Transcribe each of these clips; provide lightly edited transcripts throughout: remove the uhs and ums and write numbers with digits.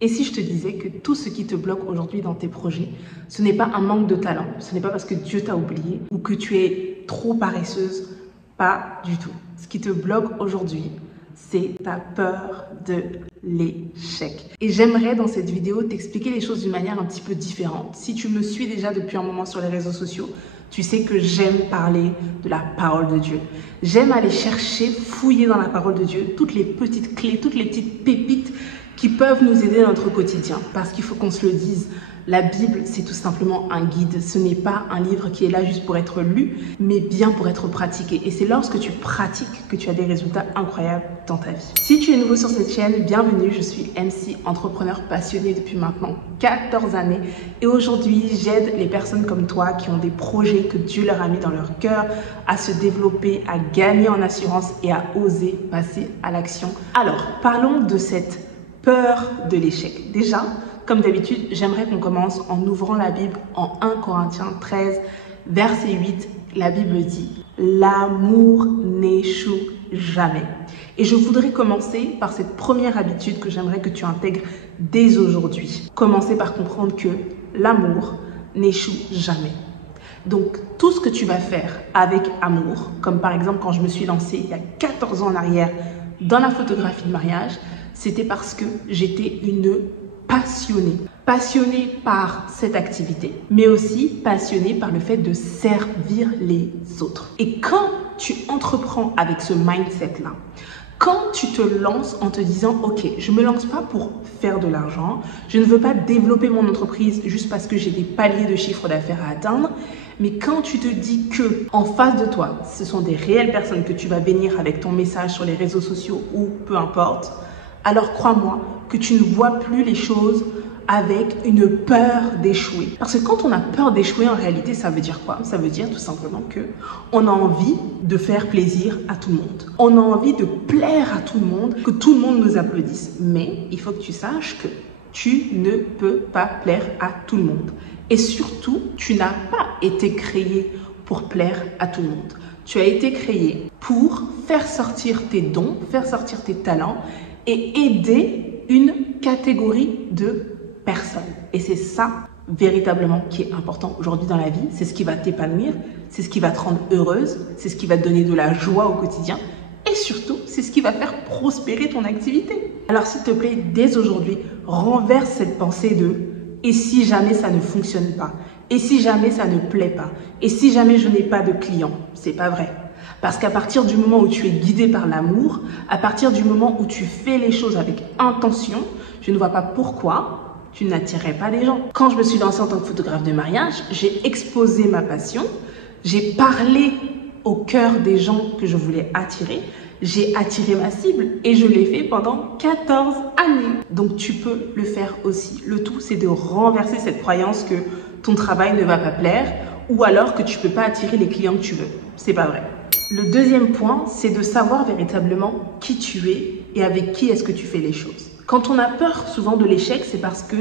Et si je te disais que tout ce qui te bloque aujourd'hui dans tes projets, ce n'est pas un manque de talent, ce n'est pas parce que Dieu t'a oublié ou que tu es trop paresseuse, pas du tout. Ce qui te bloque aujourd'hui, c'est ta peur de l'échec. Et j'aimerais dans cette vidéo t'expliquer les choses d'une manière un petit peu différente. Si tu me suis déjà depuis un moment sur les réseaux sociaux, tu sais que j'aime parler de la parole de Dieu. J'aime aller chercher, fouiller dans la parole de Dieu toutes les petites clés, toutes les petites pépites qui peuvent nous aider dans notre quotidien. Parce qu'il faut qu'on se le dise, la Bible, c'est tout simplement un guide. Ce n'est pas un livre qui est là juste pour être lu, mais bien pour être pratiqué. Et c'est lorsque tu pratiques que tu as des résultats incroyables dans ta vie. Si tu es nouveau sur cette chaîne, bienvenue. Je suis MC, entrepreneur passionné depuis maintenant 14 années. Et aujourd'hui, j'aide les personnes comme toi qui ont des projets que Dieu leur a mis dans leur cœur à se développer, à gagner en assurance et à oser passer à l'action. Alors, parlons de cette peur de l'échec. Déjà, comme d'habitude, j'aimerais qu'on commence en ouvrant la Bible en 1 Corinthiens 13, verset 8. La Bible dit « L'amour n'échoue jamais ». Et je voudrais commencer par cette première habitude que j'aimerais que tu intègres dès aujourd'hui. Commencer par comprendre que l'amour n'échoue jamais. Donc, tout ce que tu vas faire avec amour, comme par exemple quand je me suis lancée il y a 14 ans en arrière dans la photographie de mariage, c'était parce que j'étais une passionnée. Passionnée par cette activité, mais aussi passionnée par le fait de servir les autres. Et quand tu entreprends avec ce mindset-là, quand tu te lances en te disant « Ok, je ne me lance pas pour faire de l'argent, je ne veux pas développer mon entreprise juste parce que j'ai des paliers de chiffre d'affaires à atteindre », mais quand tu te dis que en face de toi, ce sont des réelles personnes que tu vas bénir avec ton message sur les réseaux sociaux ou peu importe, alors crois-moi que tu ne vois plus les choses avec une peur d'échouer. Parce que quand on a peur d'échouer, en réalité, ça veut dire quoi? Ça veut dire tout simplement que on a envie de faire plaisir à tout le monde. On a envie de plaire à tout le monde, que tout le monde nous applaudisse. Mais il faut que tu saches que tu ne peux pas plaire à tout le monde. Et surtout, tu n'as pas été créé pour plaire à tout le monde. Tu as été créé pour faire sortir tes dons, faire sortir tes talents et aider une catégorie de personnes. Et c'est ça véritablement qui est important aujourd'hui dans la vie. C'est ce qui va t'épanouir, c'est ce qui va te rendre heureuse, c'est ce qui va te donner de la joie au quotidien et surtout, c'est ce qui va faire prospérer ton activité. Alors s'il te plaît, dès aujourd'hui, renverse cette pensée de « et si jamais ça ne fonctionne pas ? Et si jamais ça ne plaît pas ? Et si jamais je n'ai pas de clients ?» C'est pas vrai. Parce qu'à partir du moment où tu es guidé par l'amour, à partir du moment où tu fais les choses avec intention, je ne vois pas pourquoi tu n'attirerais pas des gens. Quand je me suis lancée en tant que photographe de mariage, j'ai exposé ma passion, j'ai parlé au cœur des gens que je voulais attirer, j'ai attiré ma cible et je l'ai fait pendant 14 années. Donc tu peux le faire aussi. Le tout, c'est de renverser cette croyance que ton travail ne va pas plaire ou alors que tu ne peux pas attirer les clients que tu veux. C'est pas vrai. Le deuxième point, c'est de savoir véritablement qui tu es et avec qui est-ce que tu fais les choses. Quand on a peur souvent de l'échec, c'est parce que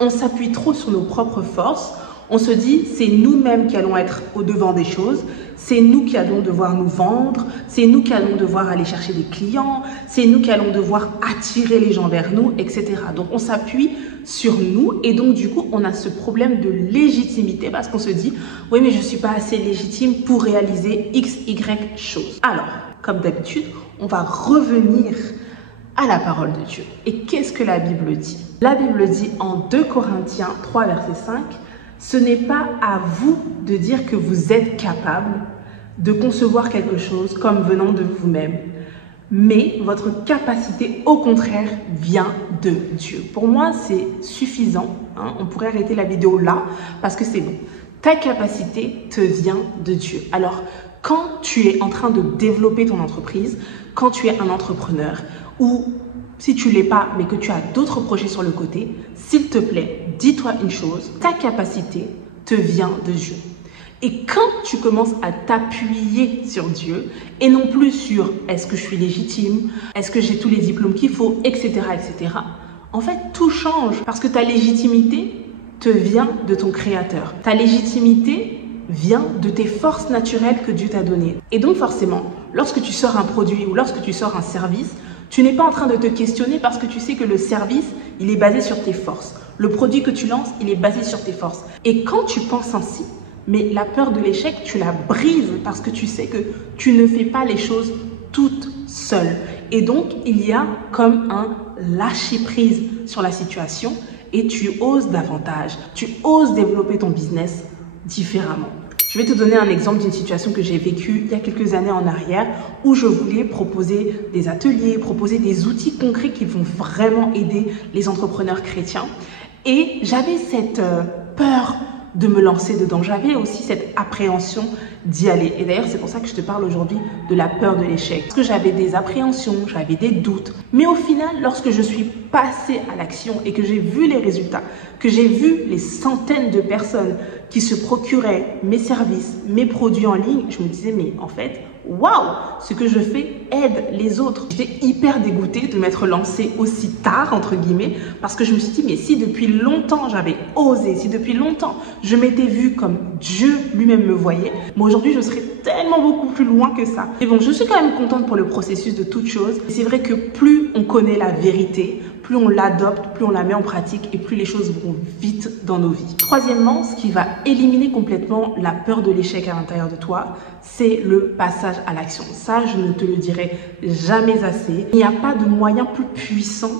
on s'appuie trop sur nos propres forces. On se dit, c'est nous-mêmes qui allons être au devant des choses, c'est nous qui allons devoir nous vendre, c'est nous qui allons devoir aller chercher des clients, c'est nous qui allons devoir attirer les gens vers nous, etc. Donc on s'appuie sur nous et donc du coup on a ce problème de légitimité parce qu'on se dit, oui mais je ne suis pas assez légitime pour réaliser X, Y choses. Alors, comme d'habitude, on va revenir à la parole de Dieu. Et qu'est-ce que la Bible dit? La Bible dit en 2 Corinthiens 3, verset 5, ce n'est pas à vous de dire que vous êtes capable de concevoir quelque chose comme venant de vous-même, mais votre capacité, au contraire, vient de Dieu. Pour moi, c'est suffisant. On pourrait arrêter la vidéo là parce que c'est bon. Ta capacité te vient de Dieu. Alors, quand tu es en train de développer ton entreprise, quand tu es un entrepreneur ou si tu ne l'es pas, mais que tu as d'autres projets sur le côté, s'il te plaît, dis-toi une chose, ta capacité te vient de Dieu. Et quand tu commences à t'appuyer sur Dieu et non plus sur est-ce que je suis légitime, est-ce que j'ai tous les diplômes qu'il faut, etc., etc., en fait, tout change parce que ta légitimité te vient de ton Créateur. Ta légitimité vient de tes forces naturelles que Dieu t'a données. Et donc forcément, lorsque tu sors un produit ou lorsque tu sors un service, tu n'es pas en train de te questionner parce que tu sais que le service, il est basé sur tes forces. Le produit que tu lances, il est basé sur tes forces. Et quand tu penses ainsi, mais la peur de l'échec, tu la brises parce que tu sais que tu ne fais pas les choses toute seule. Et donc, il y a comme un lâcher-prise sur la situation et tu oses davantage. Tu oses développer ton business différemment. Je vais te donner un exemple d'une situation que j'ai vécue il y a quelques années en arrière où je voulais proposer des ateliers, proposer des outils concrets qui vont vraiment aider les entrepreneurs chrétiens. Et j'avais cette peur de me lancer dedans. J'avais aussi cette appréhension d'y aller. Et d'ailleurs, c'est pour ça que je te parle aujourd'hui de la peur de l'échec. Parce que j'avais des appréhensions, j'avais des doutes. Mais au final, lorsque je suis passée à l'action et que j'ai vu les résultats, que j'ai vu les centaines de personnes qui se procuraient mes services, mes produits en ligne, je me disais, mais en fait, waouh, ce que je fais aide les autres. J'étais hyper dégoûtée de m'être lancée aussi tard, entre guillemets, parce que je me suis dit, mais si depuis longtemps j'avais osé, si depuis longtemps je m'étais vue comme Dieu lui-même me voyait, moi aujourd'hui je serais tellement beaucoup plus loin que ça. Et bon, je suis quand même contente pour le processus de toute chose. C'est vrai que plus on connaît la vérité, plus on l'adopte, plus on la met en pratique et plus les choses vont vite dans nos vies. Troisièmement, ce qui va éliminer complètement la peur de l'échec à l'intérieur de toi, c'est le passage à l'action. Ça, je ne te le dirai jamais assez. Il n'y a pas de moyen plus puissant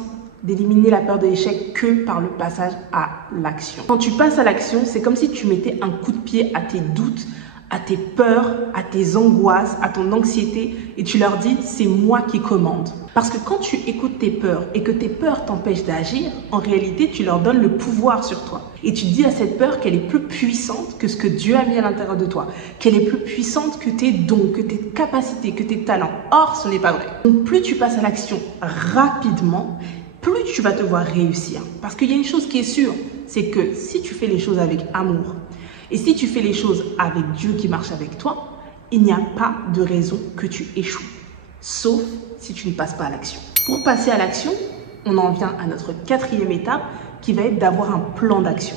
d'éliminer la peur de l'échec que par le passage à l'action. Quand tu passes à l'action, c'est comme si tu mettais un coup de pied à tes doutes, à tes peurs, à tes angoisses, à ton anxiété et tu leur dis c'est moi qui commande. Parce que quand tu écoutes tes peurs et que tes peurs t'empêchent d'agir, en réalité tu leur donnes le pouvoir sur toi. Et tu dis à cette peur qu'elle est plus puissante que ce que Dieu a mis à l'intérieur de toi, qu'elle est plus puissante que tes dons, que tes capacités, que tes talents. Or, ce n'est pas vrai. Donc plus tu passes à l'action rapidement, plus tu vas te voir réussir. Parce qu'il y a une chose qui est sûre, c'est que si tu fais les choses avec amour, et si tu fais les choses avec Dieu qui marche avec toi, il n'y a pas de raison que tu échoues. Sauf si tu ne passes pas à l'action. Pour passer à l'action, on en vient à notre quatrième étape qui va être d'avoir un plan d'action.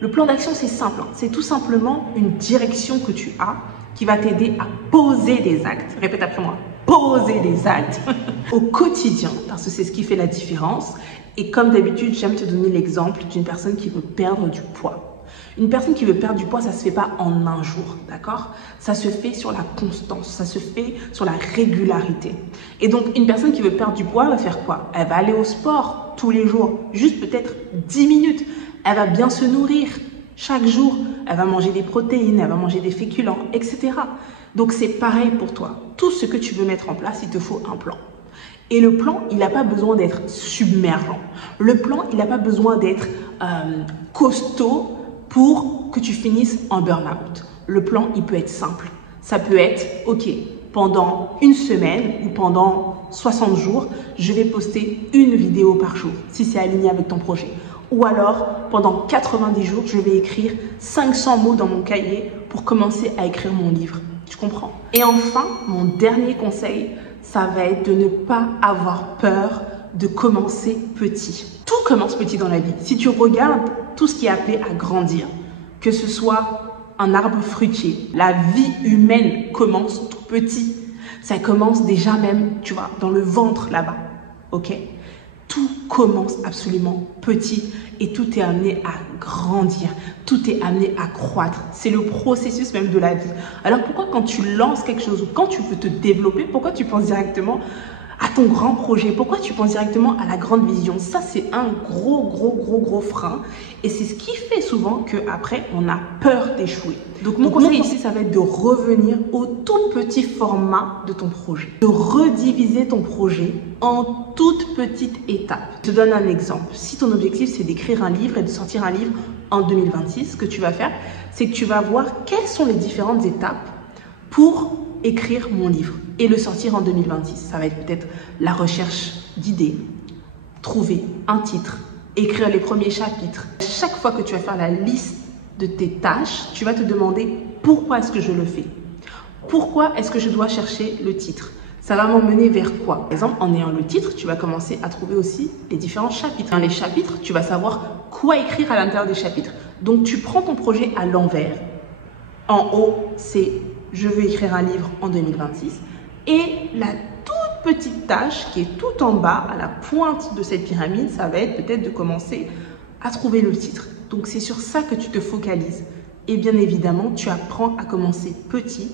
Le plan d'action, c'est simple. C'est tout simplement une direction que tu as qui va t'aider à poser des actes. Répète après moi. Poser des actes au quotidien parce que c'est ce qui fait la différence. Et comme d'habitude, j'aime te donner l'exemple d'une personne qui veut perdre du poids. Une personne qui veut perdre du poids, ça ne se fait pas en un jour, d'accord? Ça se fait sur la constance, ça se fait sur la régularité. Et donc, une personne qui veut perdre du poids va faire quoi? Elle va aller au sport tous les jours, juste peut-être 10 minutes. Elle va bien se nourrir chaque jour. Elle va manger des protéines, elle va manger des féculents, etc. Donc, c'est pareil pour toi. Tout ce que tu veux mettre en place, il te faut un plan. Et le plan, il n'a pas besoin d'être submergent. Le plan, il n'a pas besoin d'être costaud pour que tu finisses en burn-out. Le plan, il peut être simple. Ça peut être, ok, pendant une semaine ou pendant 60 jours, je vais poster une vidéo par jour, si c'est aligné avec ton projet. Ou alors, pendant 90 jours, je vais écrire 500 mots dans mon cahier pour commencer à écrire mon livre. Tu comprends? Et enfin, mon dernier conseil, ça va être de ne pas avoir peur de commencer petit. Tout commence petit dans la vie. Si tu regardes tout ce qui est appelé à grandir, que ce soit un arbre fruitier, la vie humaine commence tout petit. Ça commence déjà même, tu vois, dans le ventre là-bas, ok? Tout commence absolument petit et tout est amené à grandir, tout est amené à croître. C'est le processus même de la vie. Alors pourquoi quand tu lances quelque chose ou quand tu veux te développer, pourquoi tu penses directement à ton grand projet? Pourquoi tu penses directement à la grande vision? Ça, c'est un gros frein. Et c'est ce qui fait souvent qu'après, on a peur d'échouer. Donc, mon conseil ici, ça va être de revenir au tout petit format de ton projet. De rediviser ton projet en toutes petites étapes. Je te donne un exemple. Si ton objectif, c'est d'écrire un livre et de sortir un livre en 2026, ce que tu vas faire, c'est que tu vas voir quelles sont les différentes étapes pour écrire mon livre et le sortir en 2026. Ça va être peut-être la recherche d'idées, trouver un titre, écrire les premiers chapitres. Chaque fois que tu vas faire la liste de tes tâches, tu vas te demander pourquoi est-ce que je le fais? Pourquoi est-ce que je dois chercher le titre? Ça va m'emmener vers quoi? Par exemple, en ayant le titre, tu vas commencer à trouver aussi les différents chapitres. Dans les chapitres, tu vas savoir quoi écrire à l'intérieur des chapitres. Donc, tu prends ton projet à l'envers. En haut, c'est « Je veux écrire un livre en 2026 ». Et la toute petite tâche qui est tout en bas, à la pointe de cette pyramide, ça va être peut-être de commencer à trouver le titre. Donc c'est sur ça que tu te focalises. Et bien évidemment, tu apprends à commencer petit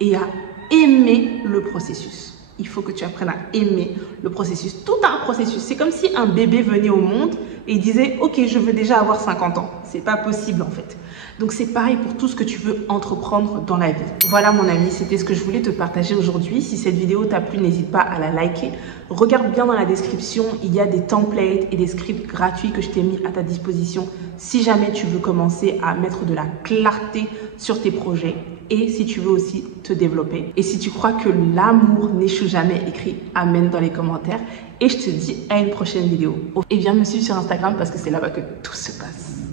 et à aimer le processus. Il faut que tu apprennes à aimer le processus. Tout un processus. C'est comme si un bébé venait au monde et il disait « Ok, je veux déjà avoir 50 ans. » C'est pas possible en fait. Donc c'est pareil pour tout ce que tu veux entreprendre dans la vie. Voilà mon ami, c'était ce que je voulais te partager aujourd'hui. Si cette vidéo t'a plu, n'hésite pas à la liker. Regarde bien dans la description, il y a des templates et des scripts gratuits que je t'ai mis à ta disposition si jamais tu veux commencer à mettre de la clarté sur tes projets et si tu veux aussi te développer. Et si tu crois que l'amour n'échoue jamais, écris Amen dans les commentaires. Et je te dis à une prochaine vidéo. Et viens me suivre sur Instagram parce que c'est là-bas que tout se passe.